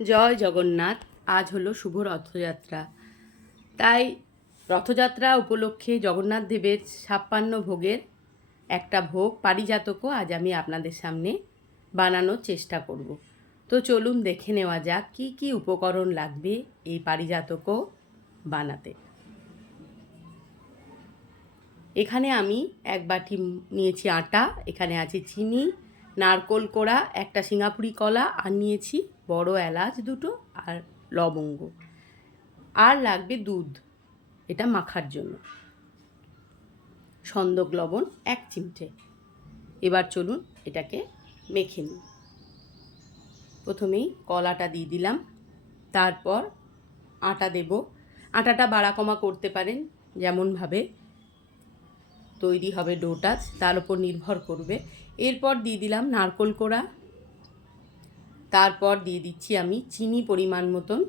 জয় জগন্নাথ, আজ হলো শুভ রথযাত্রা। তাই রথযাত্রা উপলক্ষে জগন্নাথ দেবের ছাপ্পান্ন ভোগের একটা ভোগ পারিজাতকও আজ আমি আপনাদের সামনে বানানোর চেষ্টা করব। তো চলুন দেখে নেওয়া যাক কী কী উপকরণ লাগবে এই পারিজাতকও বানাতে। এখানে আমি এক বাটি নিয়েছি আটা, এখানে আছে চিনি, নারকোল কোড়া, একটা সিঙ্গাপুরি কলা, আর নিয়েছি বড় এলাচ দুটো আর লবঙ্গ। আর লাগবে দুধ, এটা মাখার জন্য। সন্দক লবণ এক চিমটে। এবার চলুন এটাকে মেখে নিই। প্রথমেই কলাটা দিয়ে দিলাম। তারপর আটা দেব। আটাটা বাড়া কমা করতে পারেন, যেমনভাবে তৈরি হবে ডোটা, তার উপর নির্ভর করবে। এরপর দিয়ে দিলাম নারকোল কোড়া। তারপর দিয়ে দিচ্ছি আমি চিনি পরিমাণ মতন।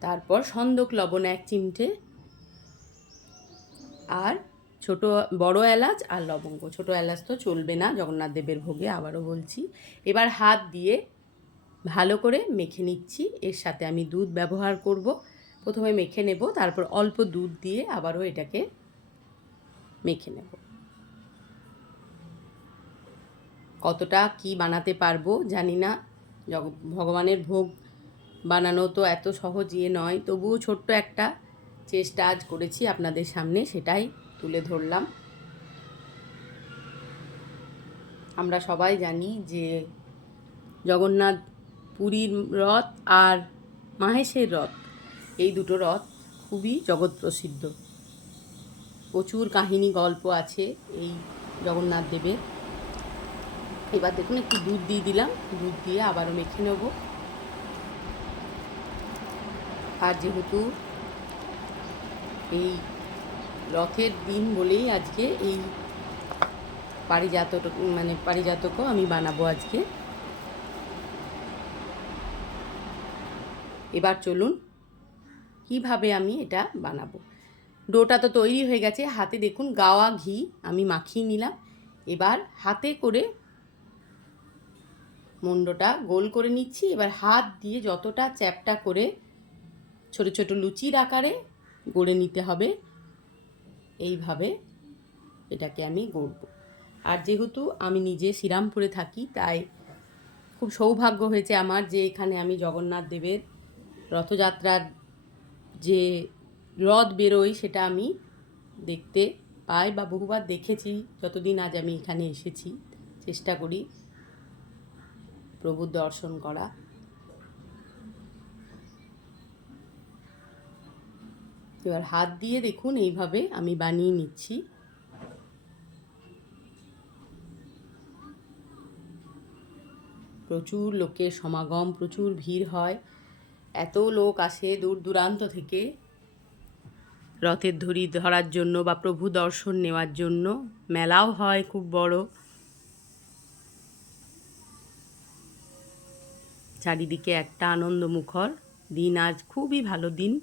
তারপর সন্দক লবণ এক চিমটে। আর ছোট, বড় এলাচ আর লবঙ্গ। ছোট এলাচ তো চলবে না, জগন্নাথ দেবের ভোগে আবারও বলছি। এবার হাত দিয়ে ভালো করে মেখে নিচ্ছি। এর সাথে আমি দুধ ব্যবহার করব। প্রথমে মেখে নেব, তারপর অল্প দুধ দিয়ে আবারও এটাকে মেখে নেব। কতটা কি বানাতে পারব জানি না। ভগবানের ভোগ বানানো তো এত সহজ ইয়ে নয়। তবুও ছোট্ট একটা চেষ্টা আজ করেছি আপনাদের সামনে, সেটাই তুলে ধরলাম। আমরা সবাই জানি যে জগন্নাথ পুরীর রথ আর মাহেশের রথ, এই দুটো রথ খুবই জগৎ প্রসিদ্ধ। প্রচুর কাহিনী গল্প আছে এই জগন্নাথ দেবের। এবার দেখুন, একটু দুধ দিয়ে দিলাম। দুধ দিয়ে আবারও মেখে নেব। আর যেহেতু এই রথের দিন বলেই আজকে এই পারিজাত মানে পারিজাতকও আমি বানাবো আজকে। এবার চলুন, কীভাবে আমি এটা বানাবো? ডোটা তো তৈরি হয়ে গেছে, হাতে দেখুন, গাওয়া ঘি আমি মাখিয়ে নিলাম। এবার হাতে করে মুন্ডটা গোল করে নিচ্ছি। এবার হাত দিয়ে যতটা চ্যাপটা করে ছোট ছোট লুচির আকারে গড়ে নিতে হবে, এইভাবে এটাকে আমি গড়ব। আর যেহেতু আমি নিজে শ্রীরামপুরে থাকি, তাই খুব সৌভাগ্য হয়েছে আমার যে এখানে আমি জগন্নাথ দেবের রথযাত্রার যে রথ বেরোয়, সেটা আমি দেখতে পাই বা বহুবার দেখেছি। যতদিন আজ আমি এখানে এসেছি, চেষ্টা করি প্রভুর দর্শন করা। এবার হাত দিয়ে দেখুন, এইভাবে আমি বানিয়ে নিচ্ছি। প্রচুর লোকের সমাগম, প্রচুর ভিড় হয়। এত লোক আসে দূর দূরান্ত থেকে রথের ধরি ধরার জন্য বা প্রভু দর্শন নেওয়ার জন্য। মেলাও হয় খুব বড়। চারিদিকে একটা আনন্দ মুখর দিন, আজ খুবই ভালো দিন।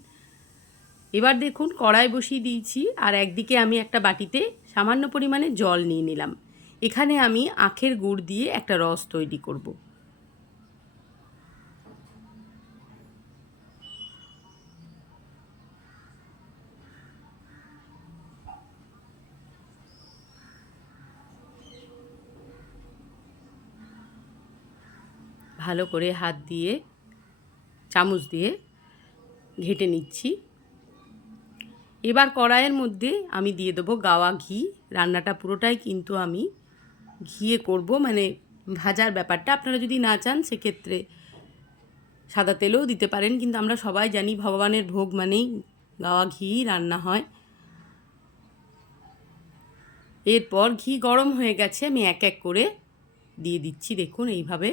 এবার দেখুন, কড়াই বসিয়ে দিয়েছি, আর একদিকে আমি একটা বাটিতে সামান্য পরিমাণে জল নিয়ে নিলাম। এখানে আমি আখের গুড় দিয়ে একটা রস তৈরি করব। ভালো করে হাত দিয়ে, চামচ দিয়ে ঘেটে নিচ্ছি। এবার কড়াইয়ের মধ্যে আমি দিয়ে দেবো গাওয়া ঘি। রান্নাটা পুরোটাই কিন্তু আমি ঘিয়ে করব। মানে ভাজার ব্যাপারটা আপনারা যদি না চান, সেক্ষেত্রে সাদা তেলেও দিতে পারেন। কিন্তু আমরা সবাই জানি ভগবানের ভোগ মানেই গাওয়া ঘি রান্না হয়। এরপর ঘি গরম হয়ে গেছে, আমি এক এক করে দিয়ে দিচ্ছি। দেখুন, এইভাবে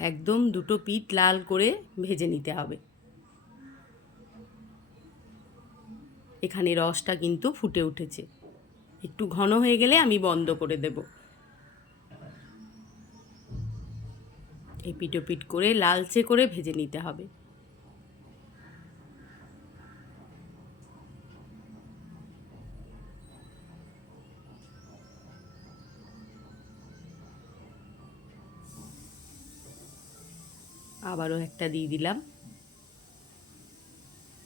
একদম দুটো পিঠ লাল করে ভেজে নিতে হবে। এখানে রসটা কিন্তু ফুটে উঠেছে। একটু ঘন হয়ে গেলে আমি বন্ধ করে দেব। এই পিটো পিট করে লালচে করে ভেজে নিতে হবে। আবারও একটা দিয়ে দিলাম।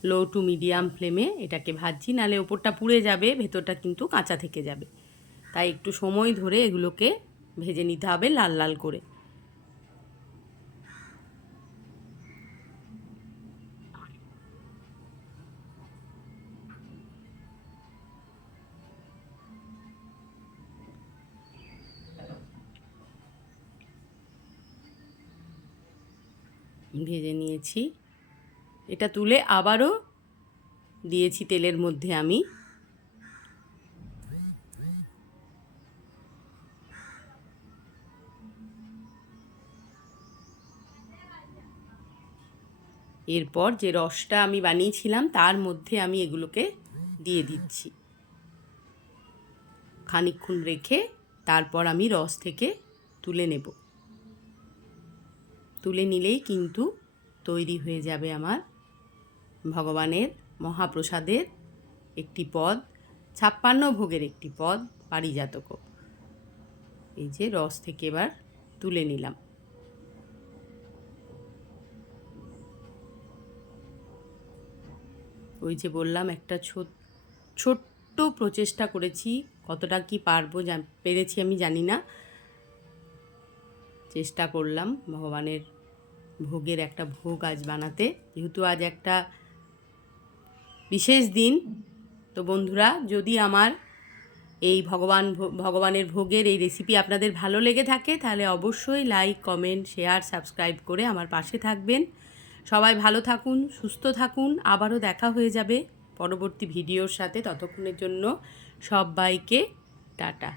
লো টু মিডিয়াম ফ্লেমে এটাকে ভাজছি, নালে ওপরটা পুড়ে যাবে, ভেতরটা কিন্তু কাঁচা থেকে যাবে। তাই একটু সময় ধরে এগুলোকে ভেজে নিতে হবে লাল লাল করে। ভেজে নিয়েছি। এটা তুলে আবারও দিয়েছি তেলের মধ্যে আমি। এরপর যে রসটা আমি বানিয়েছিলাম, তার মধ্যে আমি এগুলোকে দিয়ে দিচ্ছি। খানিকক্ষণ রেখে তারপর আমি রস থেকে তুলে নেব। তুলে নিলেই কিন্তু তৈরি হয়ে যাবে আমার ভগবানের মহাপ্রসাদের একটি পদ, ছাপ্পান্ন ভোগের একটি পদ, পারিজাতক। এই যে রস থেকে এবার তুলে নিলাম। ওই যে বললাম, একটা ছোট্ট প্রচেষ্টা করেছি। কতটা কি পারব পেরেছি আমি জানি না। চেষ্টা করলাম ভগবানের ভোগের একটা ভোগ আজ বানাতে। যেহেতু আজ একটা বিশেষ দিন, তো বন্ধুরা যদি আমার এই ভগবান ভগবানের ভোগের এই রেসিপি আপনাদের ভালো লেগে থাকে, তাহলে অবশ্যই লাইক কমেন্ট শেয়ার সাবস্ক্রাইব করে আমার পাশে থাকবেন। সবাই ভালো থাকুন, সুস্থ থাকুন, আবারও দেখা হয়ে যাবে পরবর্তী ভিডিওর সাথে। ততক্ষণের জন্য সবাইকে টাটা।